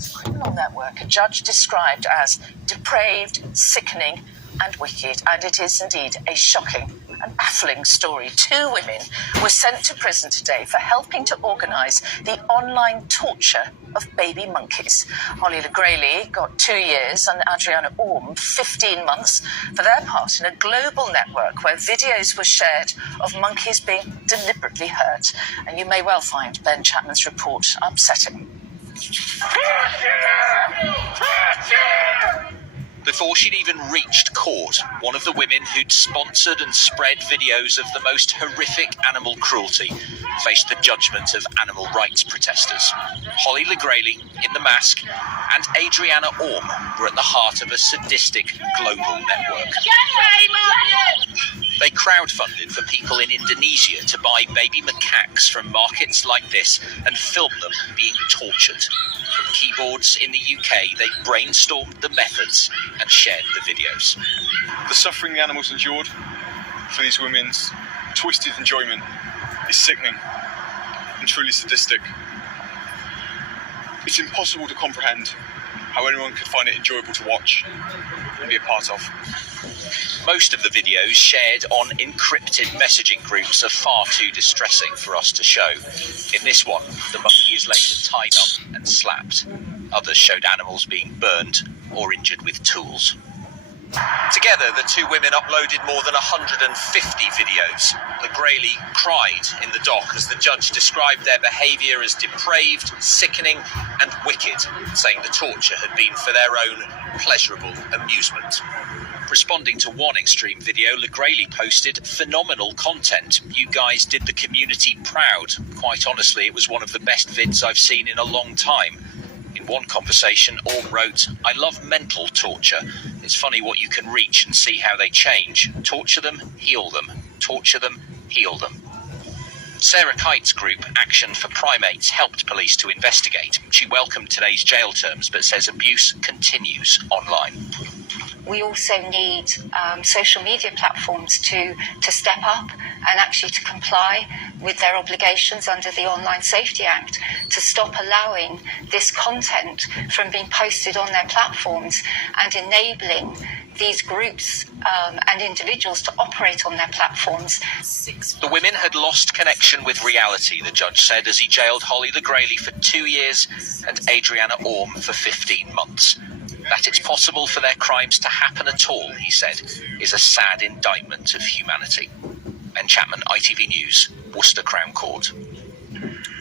Dia's criminal network, a judge described as depraved, sickening, and wicked. And it is indeed a shocking and baffling story. 2 women were sent to prison today for helping to organise the online torture of baby monkeys. Holly LeGraley got 2 years and Adriana Orme 15 months for their part in a global network where videos were shared of monkeys being deliberately hurt. And you may well find Ben Chapman's report upsetting. Before she'd even reached court, one of the women who'd sponsored and spread videos of the most horrific animal cruelty faced the judgment of animal rights protesters. Holly LeGraley, in the mask, and Adriana Orme were at the heart of a sadistic global network. They crowdfunded for people in Indonesia to buy baby macaques from markets like this and film them being tortured. From keyboards in the UK, they brainstormed the methods and shared the videos. The suffering the animals endured for these women's twisted enjoyment is sickening and truly sadistic. It's impossible to comprehend how anyone could find it enjoyable to watch and be a part of. Most of the videos shared on encrypted messaging groups are far too distressing for us to show. In this one, the monkey is later tied up and slapped. Others showed animals being burned or injured with tools. Together, the 2 women uploaded more than 150 videos. LeGraley cried in the dock as the judge described their behaviour as depraved, sickening and wicked, saying the torture had been for their own pleasurable amusement. Responding to one extreme video, LeGraley posted, "Phenomenal content. You guys did the community proud. Quite honestly, it was one of the best vids I've seen in a long time." In one conversation, Orme wrote, "I love mental torture. It's funny what you can reach and see how they change. Torture them, heal them. Torture them, heal them." Sarah Kite's group, Action for Primates, helped police to investigate. She welcomed today's jail terms, but says abuse continues online. We also need social media platforms to step up and actually to comply with their obligations under the Online Safety Act, to stop allowing this content from being posted on their platforms and enabling these groups and individuals to operate on their platforms. The women had lost connection with reality, the judge said, as he jailed Holly LeGraley for 2 years and Adriana Orme for 15 months. That it's possible for their crimes to happen at all, he said, is a sad indictment of humanity. Ben Chapman, ITV News, Worcester Crown Court.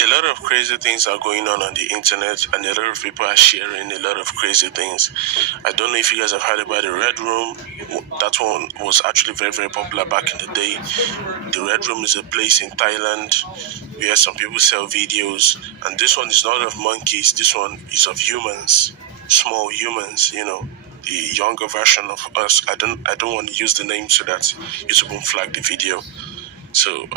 A lot of crazy things are going on the internet, and a lot of people are sharing a lot of crazy things. I don't know if you guys have heard about the Red Room. That one was actually very, very popular back in the day. The Red Room is a place in Thailand where some people sell videos, and this one is not of monkeys. This one is of humans, small humans, the younger version of us. I don't want to use the name so that YouTube won't flag the video. So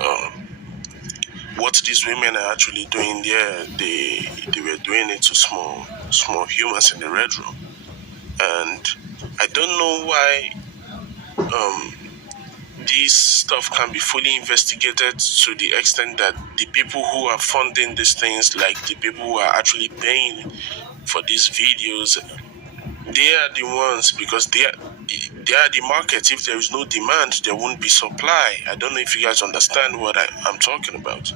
what these women are actually doing there, they were doing it to small humans in the Red Room. And I don't know why this stuff can be fully investigated to the extent that the people who are funding these things, like the people who are actually paying for these videos, they are the ones, because they are the market. If there is no demand, there won't be supply. I don't know if you guys understand what I'm talking about.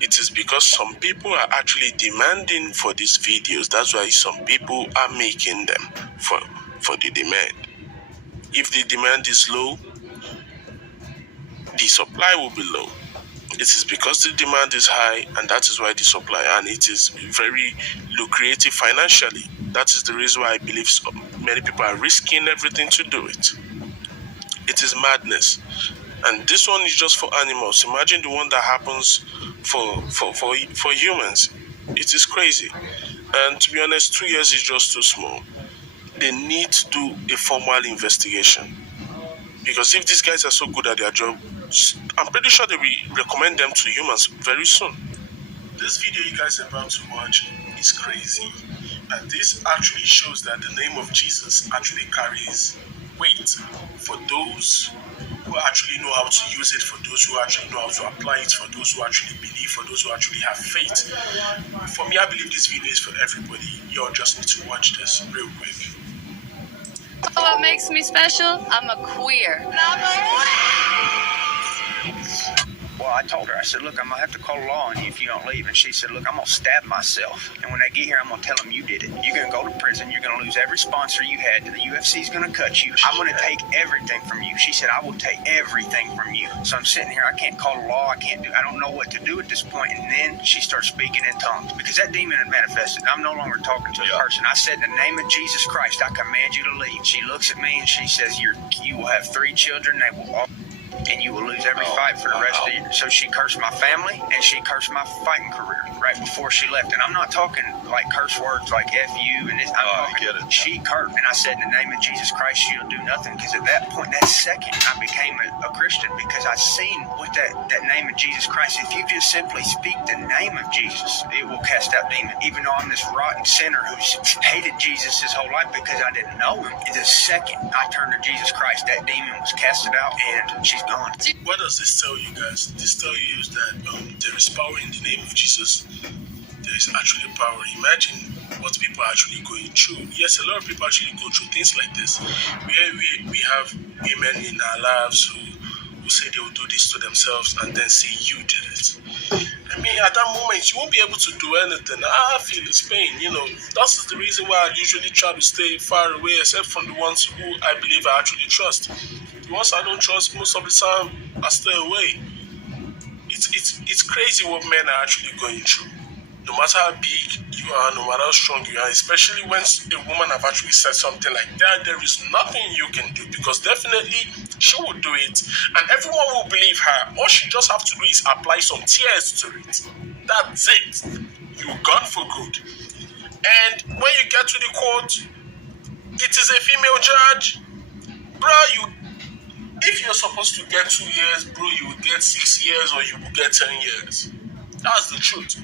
It is because some people are actually demanding for these videos. That's why some people are making them for the demand. If the demand is low, the supply will be low. It is because the demand is high, and that is why the supply, and it is very lucrative financially. That is the reason why I believe so many people are risking everything to do it. It is madness. And this one is just for animals. Imagine the one that happens for humans. It is crazy. And to be honest, 2 years is just too small. They need to do a formal investigation. Because if these guys are so good at their job, I'm pretty sure they will recommend them to humans very soon. This video you guys are about to watch is crazy. And this actually shows that the name of Jesus actually carries weight for those who who actually know how to use it, for those who actually know how to apply it, for those who actually believe, for those who actually have faith. For me, I believe this video is for everybody. You all just need to watch this real quick. What makes me special? I'm a queer. Well, I told her, I said, look, I'm going to have to call the law on you if you don't leave. And she said, look, I'm going to stab myself. And when they get here, I'm going to tell them you did it. You're going to go to prison. You're going to lose every sponsor you had. The UFC's going to cut you. I'm going to take everything from you. She said, I will take everything from you. So I'm sitting here. I can't call the law. I don't know what to do at this point. And then she starts speaking in tongues because that demon had manifested. I'm no longer talking to a person. I said, in the name of Jesus Christ, I command you to leave. She looks at me and she says, you will have 3 children. They will all... and you will lose every fight for the rest of the year. So she cursed my family and she cursed my fighting career right before she left. And I'm not talking like curse words like F you and this. I'm talking, she cursed. And I said, in the name of Jesus Christ, you'll do nothing. Because at that point, that second, I became a Christian because I seen what that name of Jesus Christ, if you just simply speak the name of Jesus, it will cast out demons. Even though I'm this rotten sinner who's hated Jesus his whole life because I didn't know him, the second I turned to Jesus Christ, that demon was casted out and she's gone. What does this tell you guys? This tells you that there is power in the name of Jesus. There is actually power. Imagine what people are actually going through. Yes, a lot of people actually go through things like this. We have women in our lives who say they will do this to themselves and then say you did it. I mean, at that moment, you won't be able to do anything. I feel it's pain, That's the reason why I usually try to stay far away, except from the ones who I believe I actually trust. The ones I don't trust, most of the time, I stay away. It's crazy what men are actually going through. No matter how big you are, no matter how strong you are, especially when a woman have actually said something like that, there is nothing you can do because definitely she will do it and everyone will believe her. All she just have to do is apply some tears to it. That's it. You're gone for good. And when you get to the court, it is a female judge. Bruh, if you're supposed to get 2 years, bro, you will get 6 years or you will get 10 years. That's the truth.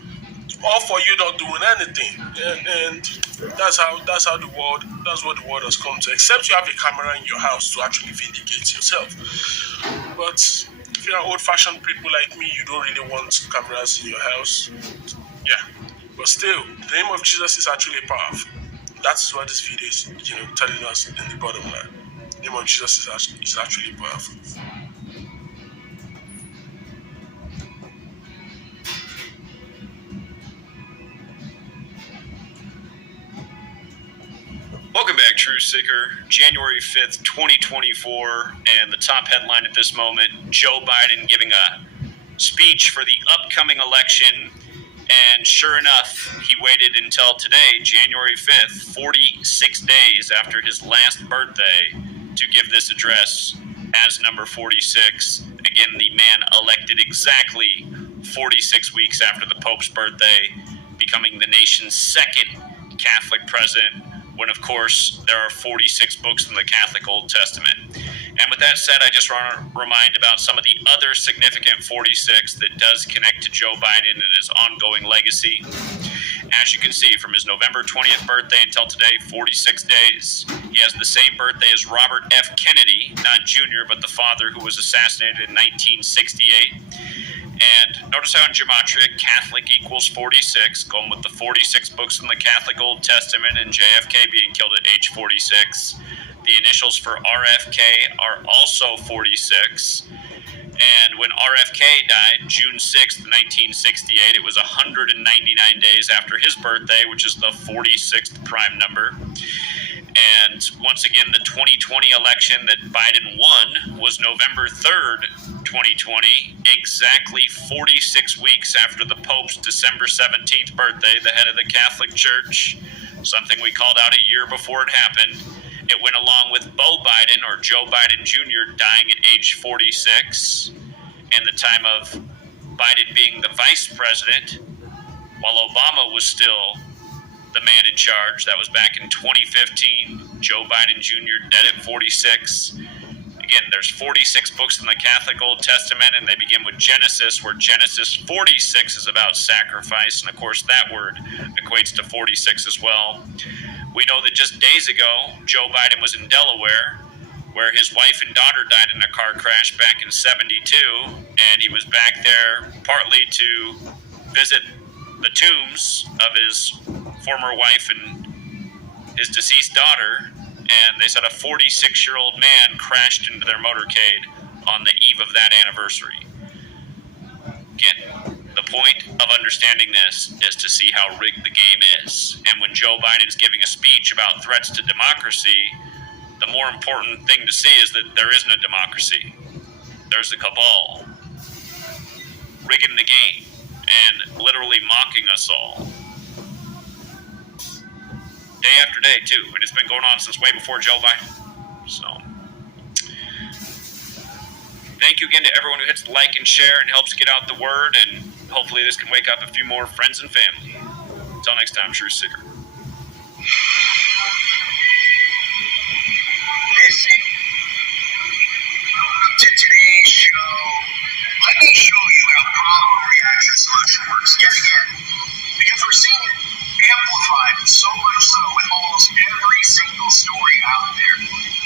All for you not doing anything. And that's what the world has come to. Except you have a camera in your house to actually vindicate yourself. But if you're old-fashioned people like me, you don't really want cameras in your house. Yeah. But still, the name of Jesus is actually powerful. That's what this video is, telling us in the bottom line. The name of Jesus is actually powerful. Welcome back, Truth Seeker. January 5th, 2024, and the top headline at this moment, Joe Biden giving a speech for the upcoming election, and sure enough, he waited until today, January 5th, 46 days after his last birthday, to give this address as number 46. Again, the man elected exactly 46 weeks after the Pope's birthday, becoming the nation's second Catholic president, when, of course, there are 46 books in the Catholic Old Testament. And with that said, I just want to remind about some of the other significant 46 that does connect to Joe Biden and his ongoing legacy. As you can see, from his November 20th birthday until today, 46 days. He has the same birthday as Robert F. Kennedy, not Jr., but the father who was assassinated in 1968. And notice how in gematria, Catholic equals 46, going with the 46 books in the Catholic Old Testament and JFK being killed at age 46. The initials for RFK are also 46. And when RFK died, June 6th, 1968, it was 199 days after his birthday, which is the 46th prime number. And once again, the 2020 election that Biden won was November 3rd, 2020, exactly 46 weeks after the Pope's December 17th birthday, the head of the Catholic Church, something we called out a year before it happened. It went along with Beau Biden, or Joe Biden Jr., dying at age 46, and the time of Biden being the vice president, while Obama was still the man in charge. That was back in 2015. Joe Biden Jr. dead at 46. Again, there's 46 books in the Catholic Old Testament, and they begin with Genesis, where Genesis 46 is about sacrifice, and of course that word equates to 46 as well. We know that just days ago, Joe Biden was in Delaware, where his wife and daughter died in a car crash back in '72, and he was back there partly to visit the tombs of his former wife and his deceased daughter, and they said a 46-year-old man crashed into their motorcade on the eve of that anniversary. Again, the point of understanding this is to see how rigged the game is. And when Joe Biden's giving a speech about threats to democracy, the more important thing to see is that there isn't a democracy. There's a cabal rigging the game and literally mocking us all. Day after day, too. And it's been going on since way before Joe Biden. So, thank you again to everyone who hits like and share and helps get out the word. And hopefully this can wake up a few more friends and family. Until next time, Truth Seeker. To today's show, let me show you how problem reaction solution works yet again. Because we're seeing it amplified so much so with almost every single story out there.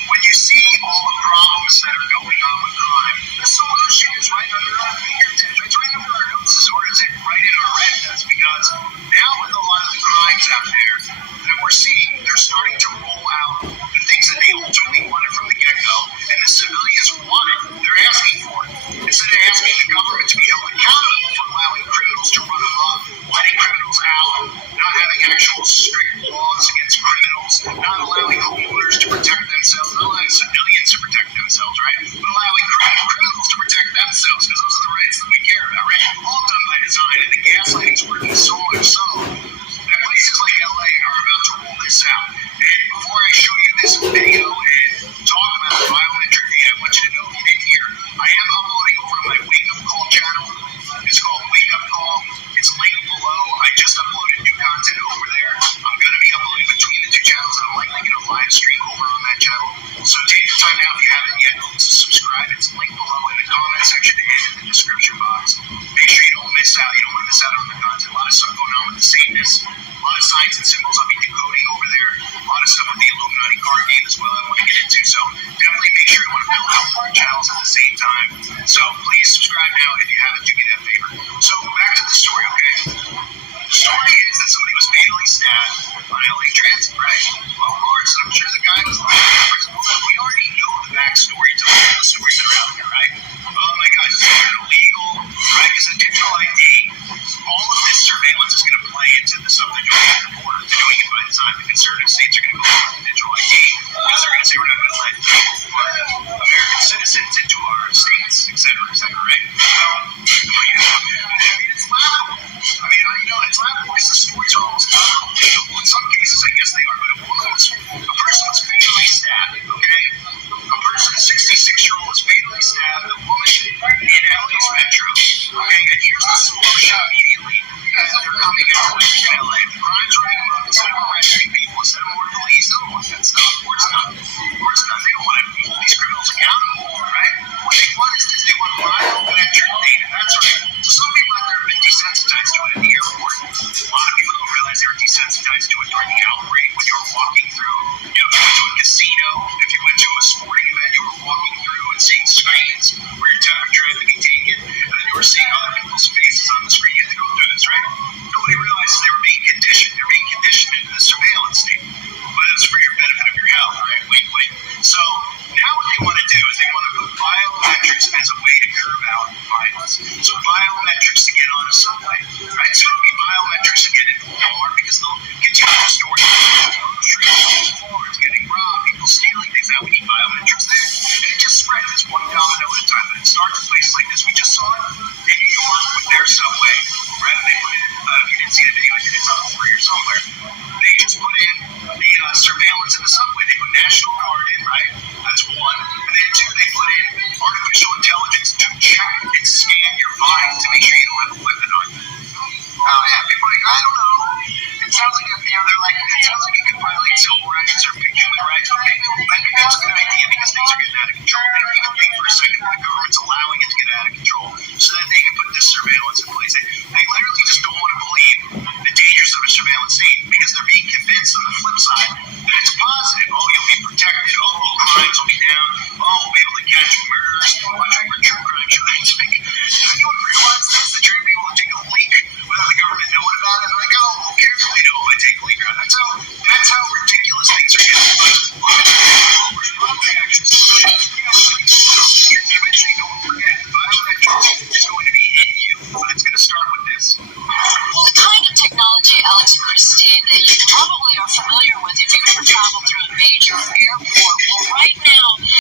When you see all the problems that are going on with crime, the solution is right under our fingertips. It's right under our noses, or is it right in our retinas? Because now with a lot of the crimes out there that we're seeing, they're starting to roll out the things that they ultimately wanted from the get-go, and the civilians want it. They're asking for it. Instead of asking the government to be held accountable for allowing criminals to run amok, letting criminals out, not having actual strict laws against criminals, not allowing homeowners to protect themselves, not allowing civilians to protect themselves, right? But allowing criminals to protect themselves, because those are the rights that we care about, right? All done by design, and the gaslighting's working so much so that places like LA are about to roll this out. And before I show you this video and talk about the biometric data, I want you to know in here, I am uploading over to my Wake Up Call channel. It's called Wake Up Call. It's linked below. I just uploaded new content over there. I'm going to be uploading between the two channels, and I'm likely going to live stream over on that channel. So take your time now if you haven't yet to subscribe. It's linked below in the comment section and in the description box. Make sure you don't miss out. You don't want to miss out on the content. A lot of stuff going on with the sameness. A lot of signs and symbols I'll be decoding over there. A lot of stuff with the Illuminati card game as well I want to get into. So definitely make sure you want to fill out both channels at the same time. So please subscribe now if you haven't. Do me that favor. So back to the story, okay? The story is that somebody was fatally stabbed on LA Transit, right? Well, of course, I'm sure the guy was like, we already know the backstory to all the stories that are out there, right? Oh my gosh, it's illegal, right? Because the digital ID, all of this surveillance is going to play into the stuff they're doing at the border. They're doing it by design. The conservative states are going to go after the digital ID because they're going to say we're not going to let American citizens into our states, et cetera, right? It's laughable. I mean, it's laughable because the stories are almost unbelievable. In some cases, I guess they are, but a person was fatally stabbed, okay? A person, a 66-year-old, was fatally stabbed. The woman in LA's metro, okay? And here's the solution immediately as they're coming out in LA. The crime's running amok. Instead of arresting people, instead of more police, they don't want that stuff. Of course not. Of course not. They don't want to hold these criminals accountable, right? What they want is this. They want biometric data. That's right. So some people out there have been desensitized to it at the airport. A lot of people don't realize they were desensitized to it during the outbreak when you were walking through. If you went to a casino, if you went to a sporting event, you were walking through and seeing screens where your temperature had to be taken, and then you were seeing other people's faces on the screen. You had to go through this, right? Nobody realizes they were being conditioned. They're being conditioned into the surveillance state. But it's for your benefit of your health, right? Wait. So now what they want to do is they want to put biometrics as a way to curb out violence. So biometrics to get on a subway, right? So it'll be biometrics to get into a car because they'll get you out of the store, groceries, floors, getting robbed, people stealing things. Now we need biometrics there. And it just spreads. It's one domino at a time. But it starts in places like this. We just saw it in New York with their subway, right? They put in, if you didn't see the video, it's on over here somewhere. They just put in the surveillance in the subway. They put National Guard in, right? That's one. And then two, they put in artificial intelligence to check and scan your body to make sure you don't have a weapon on you. Oh yeah, people are like, I don't know. It sounds like they're like, it sounds like it could violate civil rights or human rights. Okay, maybe that's a good idea because things are getting out of control. They don't even think for a second that the government's allowing it to get out of control so that they can put this surveillance in place. They literally just don't want to believe the dangers of a surveillance state because they're being convinced on the flip side that it's positive. Oh, you'll be protected. Oh, crimes will be down. Alex and Christine, that you probably are familiar with if you've ever traveled through a major airport. Well, right now,